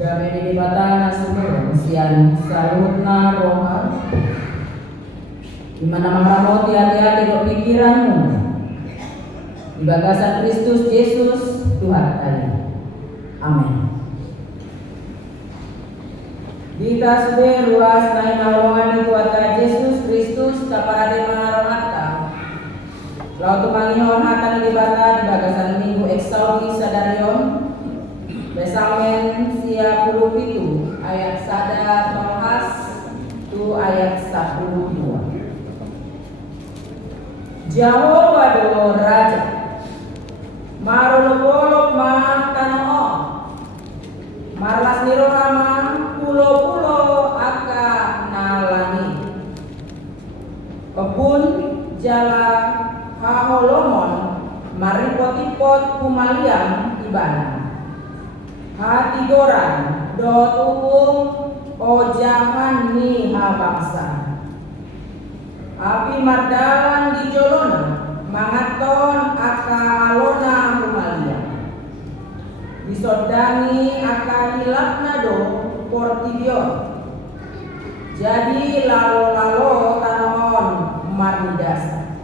Dami di bata semua sian salutna roha. Di mana mengamoti hati-hati do pikiranmu. Di bagasan Kristus Yesus Tuhan tadi. Amin. Kita sudah ruas naik nawangan itu atas Yesus Kristus kaparade mangaromata. Lalu mangihon hatan di bata di bagasan minggu eksaudi sadarion. Besamen sia puluh pitu ayat sada tolhas tu ayat 12. Jehovah do raja marolok ma tanoh marlas nirohama pulo-pulo aka nalani kebun jala haholomon maripot-ipot kumaliam ibana hati goran do tuung ojahan ni habangsa api mardalan di jolona mangaton aka alona humalia disodangi aka hilapna do portibion jadi lalo-lalo tanon marnidasa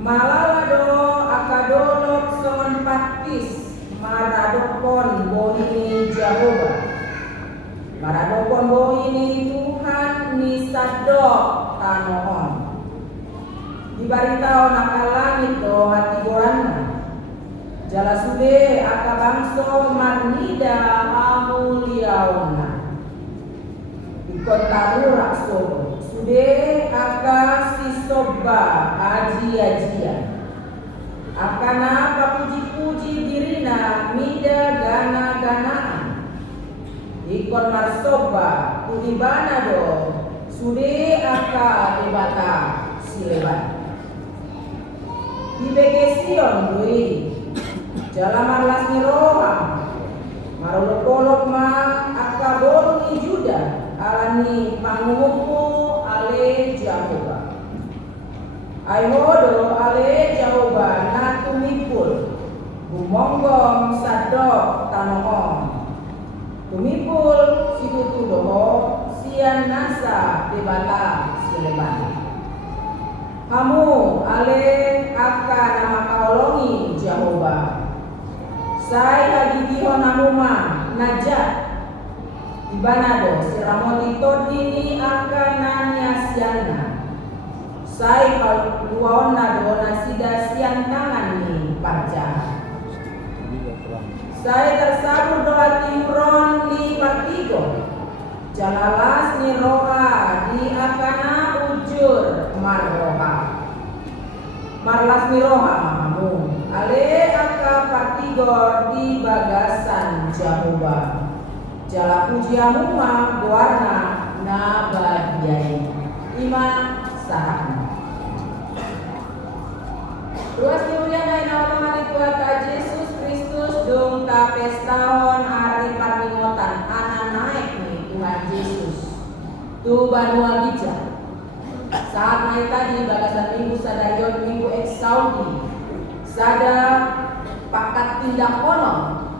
malalado aka dolok songon paktis maradokon bohini Jehovah maradokon bohini Tuhan ni sadok tanohon dibaritaon aka langit do hati goranna jala sude aka bangso marnida amuliaona ikon tarurak sobo sude aka sisoba aji-ajian akana papuji-puji dirina mida gana-ganaan ikon marsoba udibana do sude aka debata sileban dibegesion doi jala marlas niroham marolok-olok ma aka boruni juda alani pangumu ale Jehovah Aihodo ale Jehovah natumipul gumonggong sadok tanohon tumipul situtudoho sian nasa debata sileban kamu ale aka nama kaolongi Jehovah sai hadidiho namuma najat ibanado siramoti todini aka nanyasiana sai kaluaona do nasida siang tangan ni parja sai tersabur doa timron ni partigo jalalas ni roha di akana ujur marroha marlas ni roha mahamu ale aka partigor di bagasan Jehovah jala pujiamu ma warna nabadiai iman sahakna ruas diulian naungan itu ata Yesus Kristus dung ta pestahon hari parmingotan ana naik nih Tuhan Yesus tu banua bija saat naik tadi bagasan minggu sadarion minggu eksaudi sada pakat tindak kono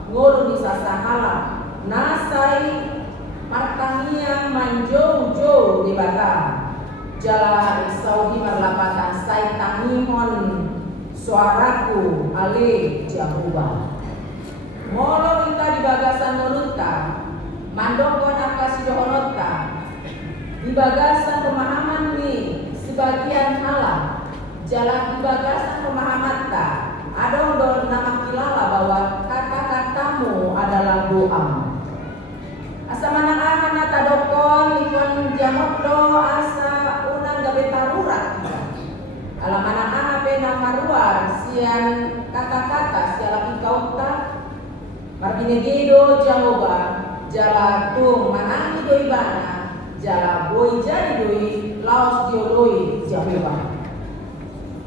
ngulu di sasahala nasai martangiang manjou-jou di batang jala eksaudi marlapatan sai tangihon suaraku ale Jehovah molo kita di bagasan nolunta mandokon akasi dohonota di bagasan pemahaman ni sebagian halang jalan di bagasan pemahaman ta adong don nama kilala bahwa kata-katamu adalah doa asa manang ana tadokon ikon jamot do asa unang gabe tarurat alam anak-anak pena maruar sian kata-kata sialaki kauta marbinegedo Jehovah jala tung manangi doi bana jala boi jadi doi laos diodoi Jehovah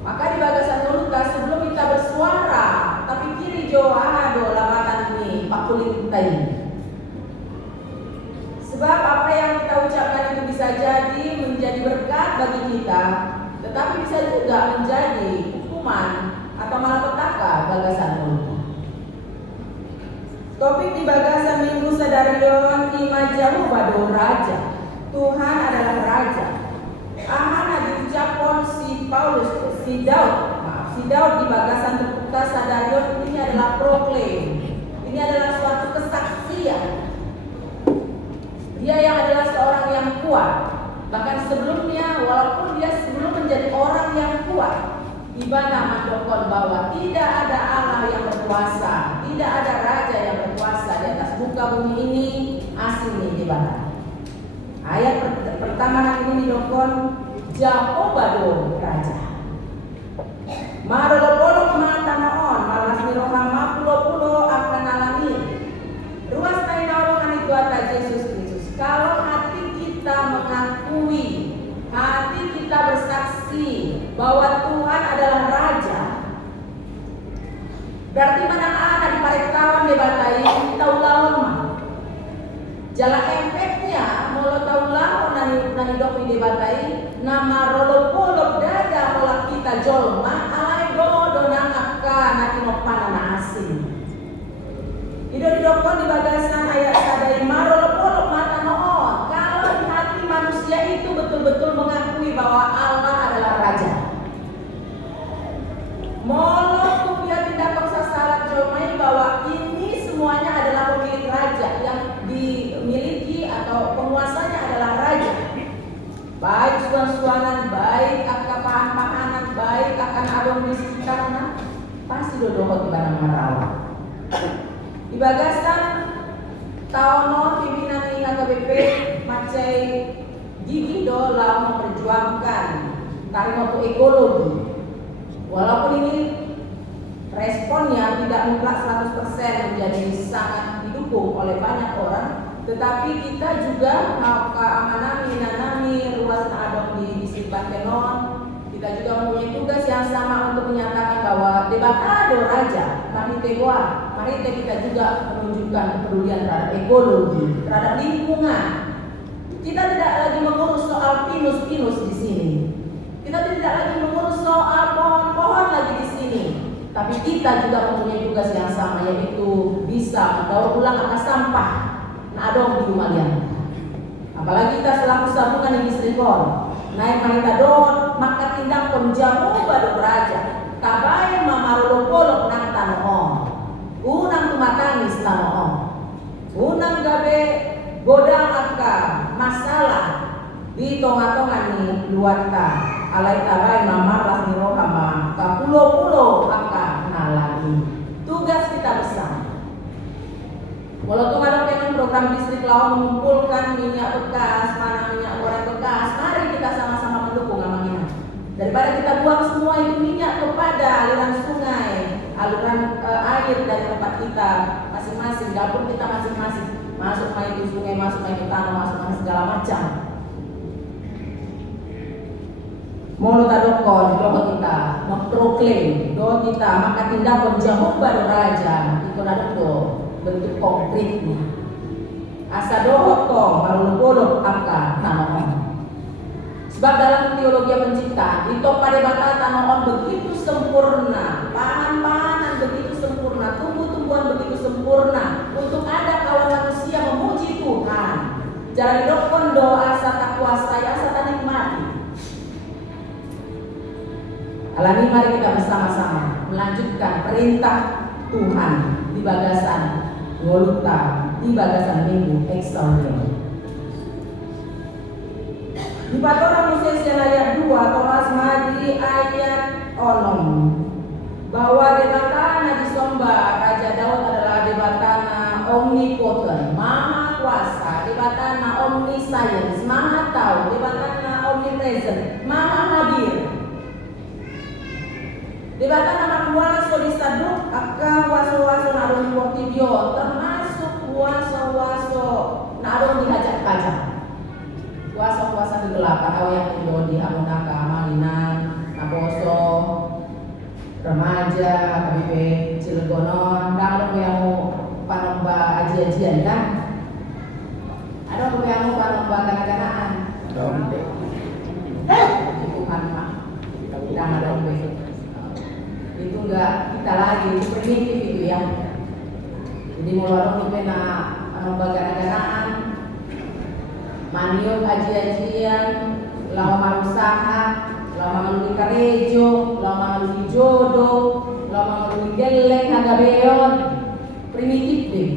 maka di bagasan noluta sebelum kita bersuara tapi kiri jo do lamatan ini pakulit tai sebab apa yang kita ucapkan itu bisa jadi menjadi berkat bagi kita tetapi bisa juga menjadi hukuman atau malapetaka bagasan mulut. Topik di bagasan minggu sadarion imajamu bado raja. Tuhan adalah raja. Ahana diucapkan si Daud di bagasan terbuka sadarion ini adalah proklaim. Ini adalah suatu kesaksian. Dia yang adalah seorang yang kuat. Bahkan sebelumnya, walaupun dia sebelum menjadi orang yang kuat, Ibana mendokon bahwa tidak ada Allah yang berkuasa, tidak ada raja yang berkuasa di atas muka bumi ini, asing di Ibana. Ayat pertama ini didokon Jehovah do raja. Marolopolo mata noon, malas nirohama pulo-pulo akan alami. Ruas tainaulungan itu atas Yesus Kristus. Kalau hati kita mengakui, hati kita bersaksi bahwa Tuhan adalah raja, berarti mana ada di paretawan debatai taulawon mah. Jala efeknya molo taulawon nani dopi debatai nama rolopolop dada mola kita jolma alai do nangaka nati nopana asing. Ido didokon di bagasan ayat sadai marolopolop mata noon. Kalau di hati manusia itu betul-betul mengakui bahwa Allah adalah raja. Molo kupia tidak kau salah jomai bahwa ini semuanya adalah pemilik raja yang dimiliki atau penguasanya adalah raja. Baik suan-suanan, baik akan pahan-pahanan, baik akan adong di sekitarnya, pasti dodohot di barang marawa. Di bagasan taono pimpinan ini KBP macai gigi dola memperjuangkan tarimoto ekologi. Walaupun ini responnya tidak mutlak 100% menjadi sangat didukung oleh banyak orang, tetapi kita juga keamanan nanami ruas adong di distrik Bantenon, kita juga mempunyai tugas yang sama untuk menyatakan bahwa debatado raja, mari kita juga menunjukkan kepedulian terhadap ekologi, terhadap lingkungan. Kita tidak lagi mengurus soal pinus-pinus di sini. Kita tidak lagi mengurus soal pohon-pohon lagi di sini. Tapi kita juga mempunyai tugas yang sama, yaitu bisa mendaur ulang akan sampah adong di Lumalian. Apalagi kita selaku sambungan di Distrikon naik manita don maka tindak penjamu badu raja tabai mamarolopolok nang tanoon unang tumatangis tanoon unang gabe godang aka masalah di tonga-tonga ni luarta alai tabai mamaras ni rohama kapulo-pulo aka nalagi. Tugas kita besar. Walaupun ada program distrik Lawan mengumpulkan minyak bekas, mana minyak goreng bekas, mari kita sama-sama mendukung amanah. Daripada kita buang semua itu minyak kepada aliran sungai, aliran air dari tempat kita masing-masing, dapur kita masing-masing, masuk main itu sungai, masuk main itu tanah, masuk main segala macam. Molo tadokon, doa kita memproklaim, doa kita maka tindak penjamu baru raja, itu do bentuk konkretnya. Asa doa tong marulupolok angka tanaman. Sebab dalam teologi penciptaan itu pada bata tanaman begitu sempurna, pahan-pahanan begitu sempurna, tumbuh-tumbuhan begitu sempurna untuk ada kawan manusia memuji Tuhan. Jangan didokon doa asa tak kuasa, asa tak nikmati. Alami mari kita bersama-sama melanjutkan perintah Tuhan di bagasan Golota di bagasan minggu ekstraordinary. Di Patora Moses ayat 2 Thomas Madi ayat 6 bahwa debatana disomba Raja Daud adalah debatana omnipotent, maha kuasa, debatana omniscience, maha tahu, debatana omnipresent, maha hadir. Debatana makuaso disaduk akan waso-waso narung portibio termasuk waso-waso narung dihajak-hajak. Kuasa-kuasa kegelapan awyak itu di Amunaka, Malinan, Naboso, remaja, KBP Cilegonon, kalau yang panomba aji-ajian kan? Ada yang panomba kanak-kanakan? Tuhan mah, tidak ada itu enggak kita lagi, itu primitif itu ya. Jadi mulai pena baga-bagaan, maniok aji-ajian, lama usaha, lama melalui karejo, lama melalui jodoh, lama melalui geleng, harga beyon, primitif deh.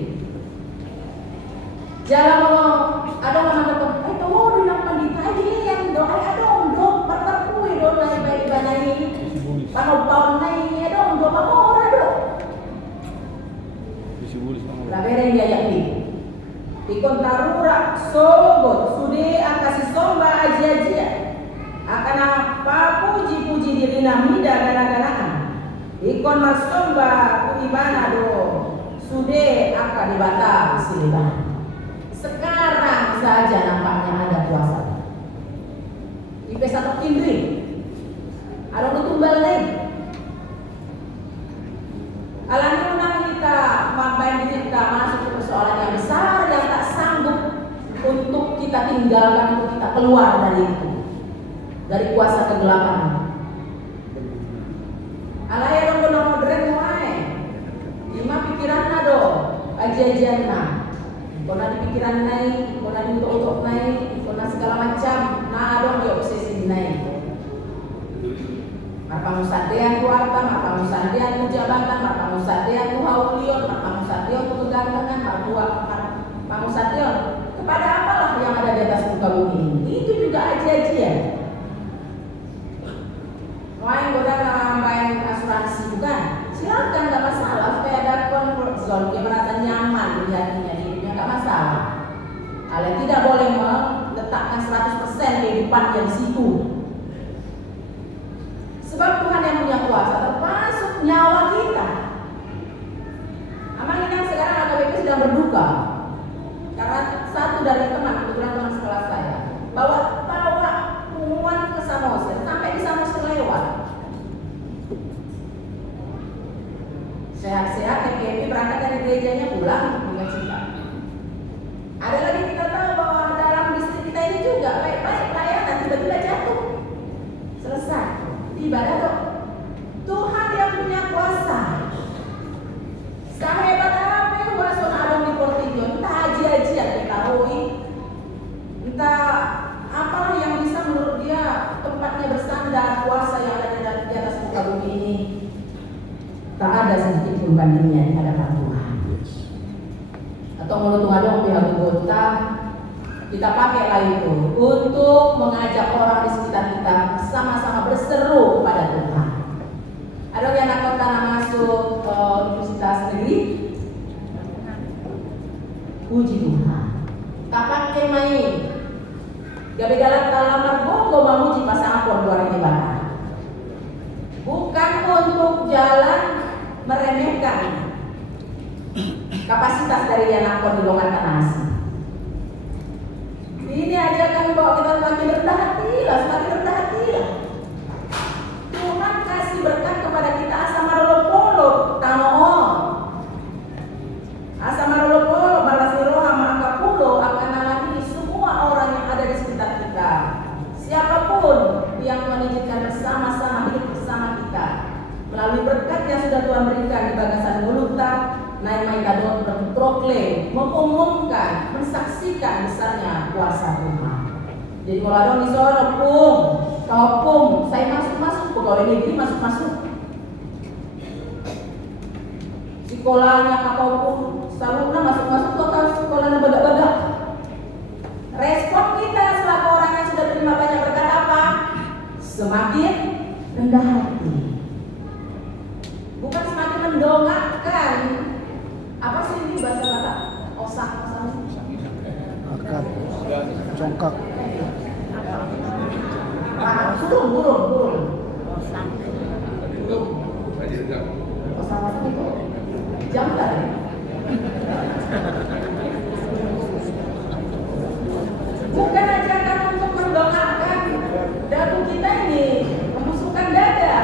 Jalan mau ada mana dapat, tuh di nama pandita aja yang doa ada pertarkui do nai bayi banai, panopau nai ada do pamora do. Labere dia yakni. Ikon tarura sogot sude akasi somba aji-ajian. Akan apa puji-puji diri namida gana-ganaan. Ikon masomba kuibana do sude akan dibata siliban. Sekarang saja nampaknya ada puasa. Ipe satu kindri. Ada tumbal lain. Alami menang kita mampai kita masuk ke persoalan yang besar yang tak sanggup untuk kita tinggalkan, untuk kita keluar dari itu, dari kuasa kegelapan. Alaya dong benar modern mulai. Lima pikiran do, aji-ajian na. Kona di pikiran naik, kona di untuk naik, kona segala macam. Nah dong di obsesi naik. Maka musadean ku harta, maka musadean ku jabatan, maka musadean ku haulion, maka musadean ku kegantengan, maka musadean kepada apalah yang ada di atas muka bumi ini. Itu juga aji-ajian. Main godang main asuransi bukan? Silakan, nggak masalah. Supaya ada comfort zone, dia merasa nyaman melihatnya hidupnya, nggak masalah. Kalian tidak boleh meletakkan 100% kehidupannya di situ. Sebab Tuhan yang punya kuasa, termasuk nyawa kita. Amal ini sekarang AKBP sedang berduka karena satu dari teman, kebetulan teman sekelas saya, bawa pengumuman ke Samosir, sampai di Samosir lewat. Sehat-sehat, happy berangkat dari gerejanya pulang dengan cinta. Ada lagi kita tahu bahwa dalam distrik kita ini juga baik-baik layanan tiba-tiba jatuh. Selesai. Ibadah dong. Tuhan yang punya kuasa. Sahebat apa yang wason adong di Portijo, entah aji-ajian kita roi, entah apalah yang bisa menurut dia tempatnya bersandar kuasa yang ada di atas muka bumi ini. Tak ada sedikit pun bandingnya di hadapan Tuhan. Atau menurut adong pihak kota, kita pakailah itu untuk mengajak orang di sekitar kita sama-sama berseru kepada Tuhan. Ada yang anak kota masuk universitas negeri, puji Tuhan. Tak pakai main. Gak beda dalam margogo memuji pasangan dua ini banget. Bukan untuk jalan meremehkan kapasitas dari anak kota di longan tanasi. Ini ajakan bahwa kita semakin rendah hatilah, semakin rendah hatilah. Tuhan kasih berkat kepada kita asa marolopolo tanoon. Asa marolopolo balasiroha makapulo akan alami semua orang yang ada di sekitar kita. Siapapun yang mengizinkan bersama-sama hidup bersama kita melalui berkat yang sudah Tuhan berikan di bagasan mulutnya. Naik maitadon berproklaim, mengumumkan, mensaksikan besarnya kuasa Tuhan. Jadi kalau ada di seorang opung, saya masuk, pegawai negeri masuk. Sekolahnya apapun, salurnya masuk ke sekolahnya badak-badak. Respon kita selaku orang yang sudah terima banyak berkat apa? Semakin rendah hati. Bukan semakin mendongakkan. Apa sih ini bahasa kata? Osak. Akad. Congkak. Burung. Osak. Osak itu jantan. Bukan ajakan untuk mendongakkan dagu kita ini, membusukkan dada.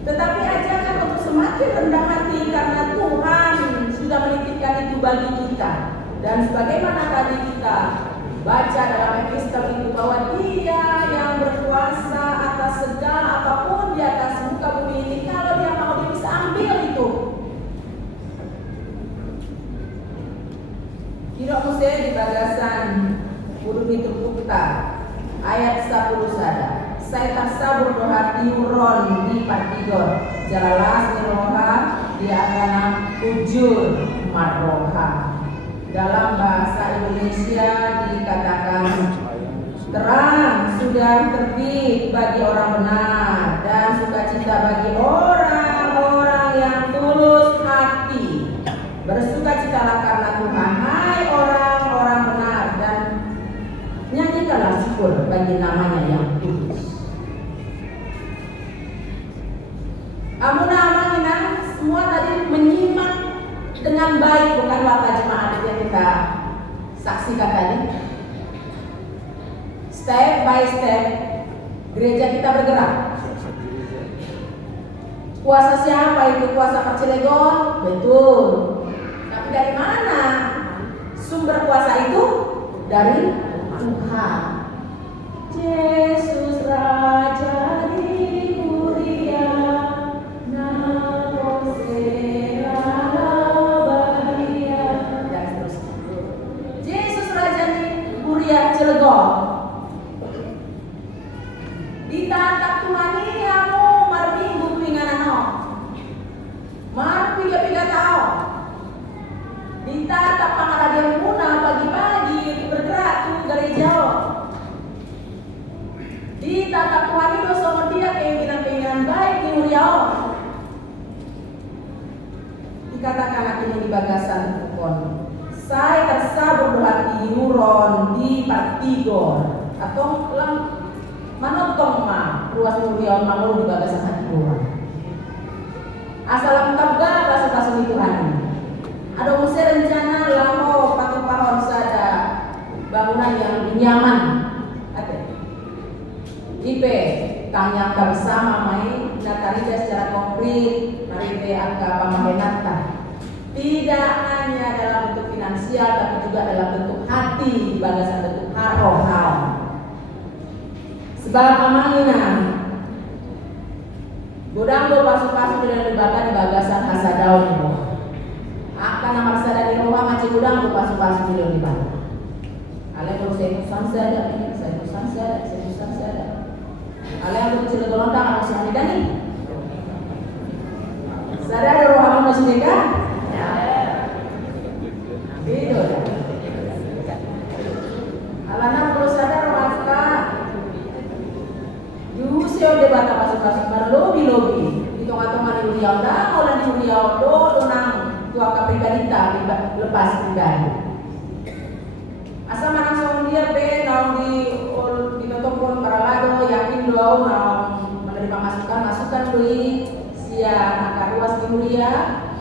Tetapi ajakan untuk semakin rendah hati karena Tuhan sudah menitipkan itu bagi kita. Dan sebagaimana tadi kita baca dalam epistel itu bahwa Dia yang berkuasa atas segala apapun di atas muka bumi ini, kalau Dia mau, Dia bisa ambil itu. Tidak mesti di bagasan Kudu itu Pukta ayat 10 sada. Saya tak sabur doa tiuron di partigor jalalas miroha di akana ujur marroha. Dalam bahasa Indonesia dikatakan terang sudah terbit bagi orang benar dan sukacita bagi orang-orang yang tulus hati. Bersukacitalah karena Tuhan, hai orang-orang benar, dan nyanyikanlah syukur bagi namanya yang kudus. Amuna semua tadi menyimak dengan baik, bukan waktu jemaat yang kita saksikan tadi. Step by step gereja kita bergerak. Kuasa siapa itu? Kuasa Pak Cilegon? Betul. Tapi dari mana sumber kuasa itu? Dari Tuhan. Yesus Raja di Muria, Namo Serana Bahagia, dan seterusnya. Yesus Raja di Muria Cilegon. Ditatap Tuhan ini kamu marminggu pinganano. Mar piga-piga tahu. Ditatap pangaladia muna pagi-pagi itu bergerak tuh dari jauh. Ditatap Tuhan itu sama dia keinginan-keinginan baik di Muriau. Dikatakan lagi di bagasan kupon. Saya tersabur doa tiuron di partigor atau manotong ma ruas Muriau mangulu di bagasan hati Tuhan. Asal tabga kasu-kasu Tuhan. Ada usai rencana lamau patung pahon sada bangunan yang nyaman. IP tanya bersama mai natarida secara konkret marite angka pamahenata. Tidak hanya dalam bentuk finansial tapi juga dalam bentuk hati di bagasan bentuk haroh. Sebab amangina godang pasu-pasu tidak dibakar di bagasan hasadaun itu. Akan nama sada di rumah macam godang pasu-pasu tidak dibakar. Ale kalau saya sada. Ale aku kecil golongan aku sih ada nih. Sada ada roh masih dekat? Ya. Itu. Alana kalau sada roh afka. Yusio debat pasuk-pasuk lobi di tengah-tengah di Uriau dah orang di Uriau donang tua kapribalita lepas pribadi. Asal manang soal dia naung di totopon paralado yakin doa naung menerima masukan beli sia nakar ruas di Muria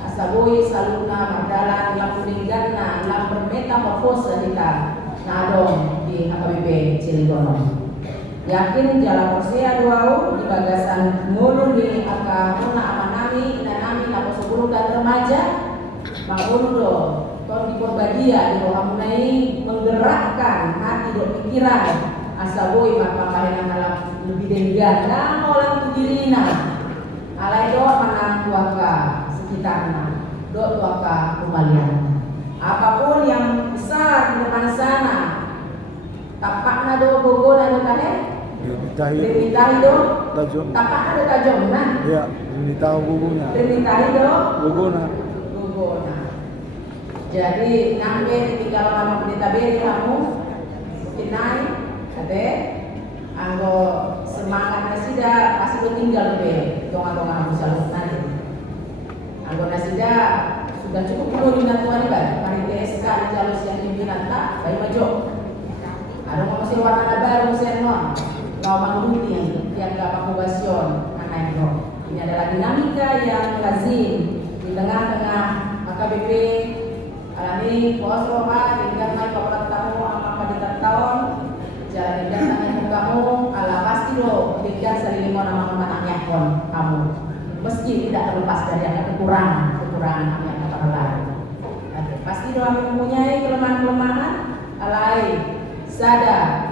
asaboi saluna mardalan lampu dingganna lam bermetamorfosa kita nadong di AKBP Cilegon. Yakin jalan Korsea doau di bagasan ngulu di angka muna amanami inanami napo 10 dan remaja mangulu do ton di Korbadia di rohamunai menggerakkan hati do pikiran asaboi makapahenan alam lebih denggan dan orang tudirina alai do manang tuaka sekitarna do tuaka kumalian apapun yang besar di depan sana tapakna do bogo do kane Limitahi do tajam. Tapak ada tajam nah. Ya, limitahi bubunya. Limitahi do Buguna. Jadi nambe tinggal lama pendeta beri kamu mungkin naik, ade, anggo semangat nasida pasti lo tinggal be, tonga-tonga kamu selalu nanti. Anggo nasida sudah cukup penuh dengan Tuhan ibadah. Mari TSK jalur yang pimpinan tak, bayi maju. Ada mau masih warna baru senon. Ngomong rutin yang gak pakubasion karena itu ini adalah dinamika yang lazim di tengah-tengah AKBP alami posroha hingga naik ke tamu apa di tahun jalan hingga naik kamu ala pasti lo hingga sering mau nama-nama pon kamu meski tidak terlepas dari ada kekurangan yang kata lain pasti doa mempunyai kelemahan-kelemahan alai sada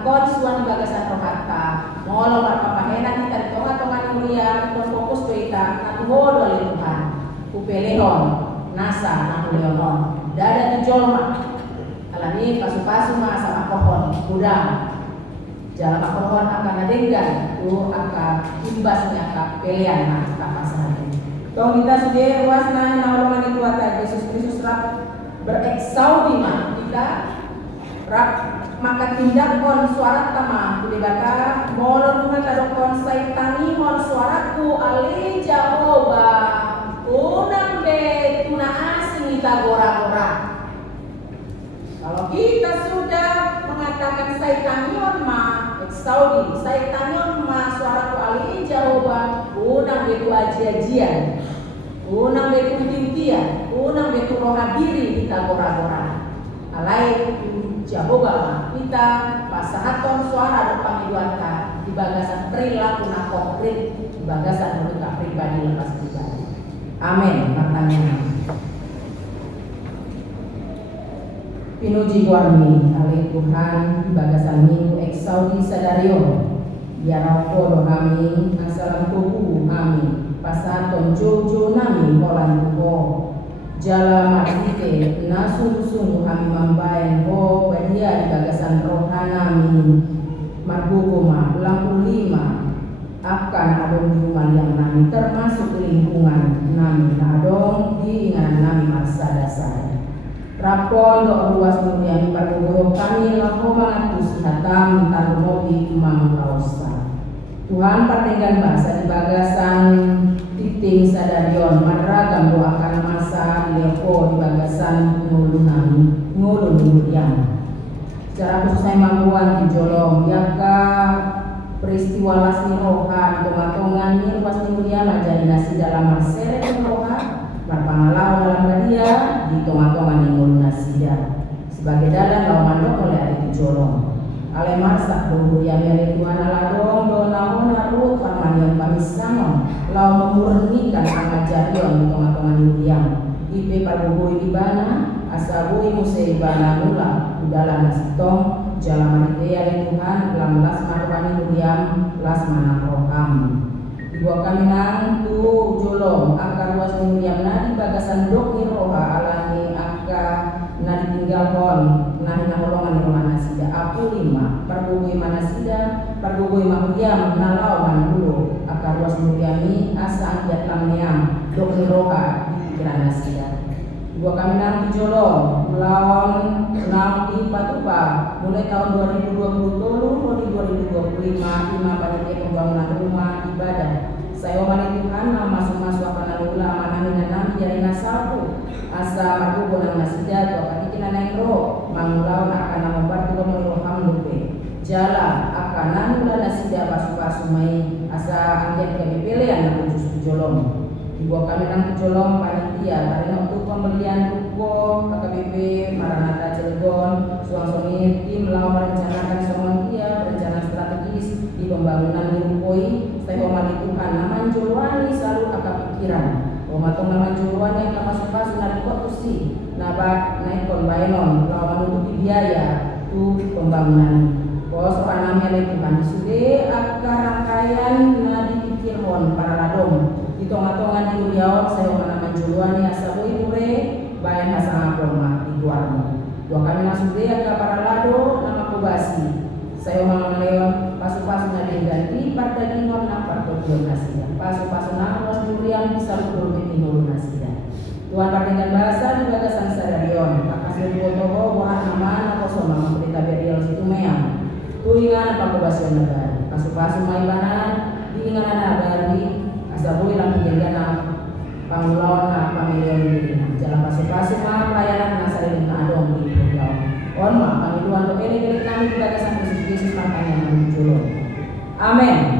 kon suan bagasan rohata molo marpapahenan kita di tengah-tengah mulia kon fokus kita na tuhodo ali Tuhan upelehon nasa na leonon dada tujolma Jadi pasu-pasu mah sama pohon gudang. Jalan pohon akan adenggan, tu akan imbasnya ke pilihan nah ke pasar. Tong kita sudah ruasna naulungan itu ata Yesus Kristus rap bereksau di mah kita rap maka tindakon suara tama kulibaka molon bunga kadokon saitani mon suaraku ali Jehovah unang be tuna asing kita gora-gora. Kalau kita sudah mengatakan saitanion ma eksaudi saitanion ma suaraku ali Jehovah unang be tu aji-ajian unang be tu tintian unang be tu roha diri kita gora-gora alai Jehovah kita pasahaton suara depan iduanka di bagasan perilaku na konkret di bagasan mereka pribadi lepas pribadi. Amin. Pertanyaan. Pinuji guarmi alai Tuhan di bagasan minggu eksaudi sadario biar polo kami asalam tubuh kami pasahaton jojo nami polan tubuh jala matike na sungguh-sungguh kami membayang ho badia di bagasan rohanami marguguma 65 akan adong di rumah yang nami termasuk lingkungan nami adong di ingan nami marsada saya rapon do ruas mulia pargugo kami laho mangatusi hatam tarumobi mangkausa Tuhan pertinggan bahasa di bagasan titing sadarion maragam doakan masa lepo di bagasan ngulun mulian secara khusus saya mampuan di jolong yaka peristiwa lasni roha di tonga-tongan ni ruas mulia majari nasi dalam marsere roha marpangalau dalam badia di tonga-tongan yang ngulun nasida sebagai dalam lawan oleh adik jolong ale marsak dulu yang dari Tuhan Allah dong donau narut parmanian pamisama lau memurnikan angajarion di tengah-tengah yang ipe pargugui di bana asabui musei bana nula udala nasitong jalan idea di Tuhan lamlas marwani muliam las mana roham ibu kami nang tu jolong akar was muliam nadi bagasan dok ni roha alani akar nadi tinggal kon nadi nangolongan di rumah nasida aku 5 pergugui manasida pergugui mahudiam nalau mandulu akar ruas muliami asa anjat lamniam dok ni roha di pikiran nasida gua kami nang jolong lawan nang di Patupa mulai tahun 2020 2025 lima panitia pembangunan rumah ibadah saya omani Tuhan masuk-masuk akan ulama nami nanam jadi nasapu asa magugo nang nasida to katikinan nang ro mangulaw akan nambar tulo mo hamlupe jala akan nanula nasida pasu-pasu mai asa angget kami pilihan nang justru jolong ibu kami nang jolong panitia karena untuk pembelian ruko KKBP Maranatha Cilegon suang-suami tim lau merencanakan semuanya rencana strategis di pembangunan rukoi saya omani Tuhan naman jolwani selalu akan pikiran Omatong naman jolwani akan masuk-masuk nari kotusi nabak naikon bainon lau menutupi biaya tu pembangunan kos panamnya lagi Tuhan sude akar rangkaian na dipikirhon para ladong di tengah-tengah di Uriau saya menaman juluan ya sabui pure bayan hasa ngapon mah di luarmu dua kami langsung dia ke para lado nama kubasi saya mengalami pasu-pasu nadi ganti pada ginon nampak tujuan nasinya pasu-pasu nangos di Uriau bisa betul betul nasinya Tuhan dengan bahasa di bagasan sadarion makasih foto buah nama kosong nama berita berial situ meang tuingan apa kubasi negara pasu-pasu maibanan diingan nagari asabui lang kejadian pangulon na pamilyon diri jalan pasu-pasu mah pelayanan nasari na adong di pulau on mah pamiluan to ele kami kita kesan Yesus makanya menjulur amin.